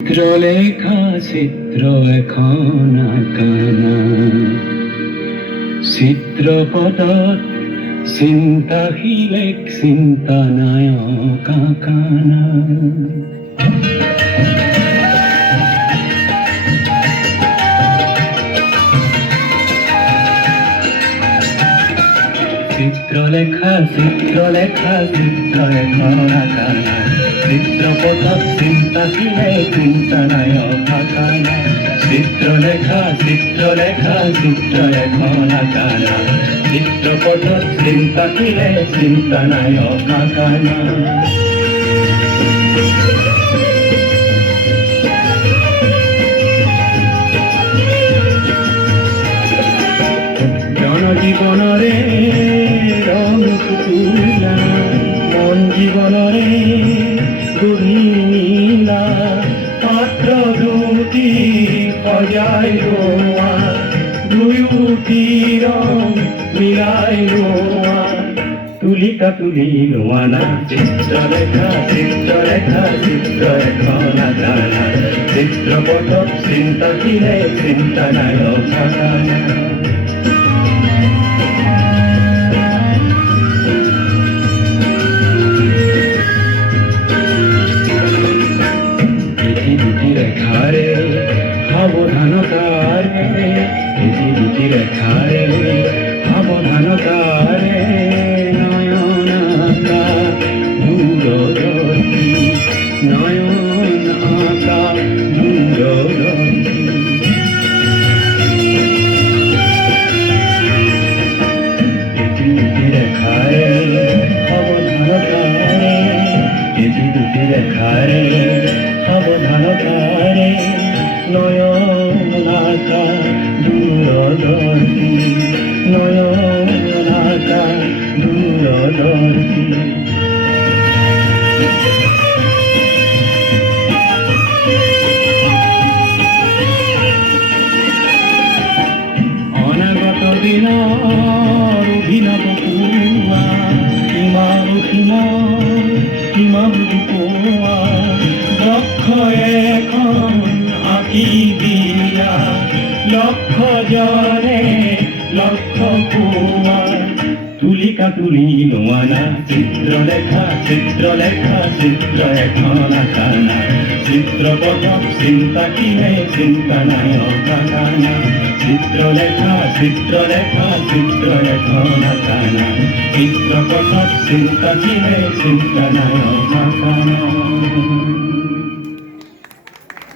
চিত্রলেখা চিত্র এখন আঁকানা চিত্রপটত চিন্তাশীলেক চিন্তা নায়ক আঁকানা চিত্রলেখা চিত্রলেখা চিত্র এখন আঁকানা চিত্রপটত চিন্তাশীলে চিন্তা নায়ক আঁকানা চিত্রলেখা চিত্রলেখা চিত্র এখন আঁকানা চিত্রপটত চিন্তাশীলে চিন্তা নায়ক আঁকানা জনজীবনরে রং তুলা মন জীবনরে গভীর নীলা পাত্র দুটি সজাই লোৱা দুয়োটি ৰং মিলাই লোৱা তুলিকা তুলি লোৱা না চিত্ৰলেখা চিত্ৰলেখা চিত্ৰ এখন আঁকানা চিত্ৰপটত চিন্তাশীলে চিন্তা নায়ক আঁকানা রেখারে সাবধানতারে দুটি রেখারে সাবধানতারে নয়ন আঁকা দূরদর্শী নয়ন আঁকা দূরদর্শী দুটি রেখারে সাবধানতারে দুটি রেখারে সাবধানতারে নয়ন আঁকা দূরদর্শী নয়ন আঁকা দূরদর্শী অনাগত দিনৰ অভিনৱ পোৱা সীমা অসীমা সীমা বুজি পোৱা লক্ষ্য এখন আঁকি দিয়া লক্ষ্যজনে লক্ষ্য পোৱা তুলিকা তুলি লোৱা না চিত্ৰলেখা চিত্ৰলেখা চিত্ৰ এখন আঁকানা চিত্ৰপটত চিন্তাশীলে চিন্তা নায়ক আঁকানা চিত্ৰলেখা চিত্ৰলেখা চিত্ৰ এখন আঁকানা চিত্ৰপটত চিন্তাশীলে চিন্তা নায়ক আঁকানা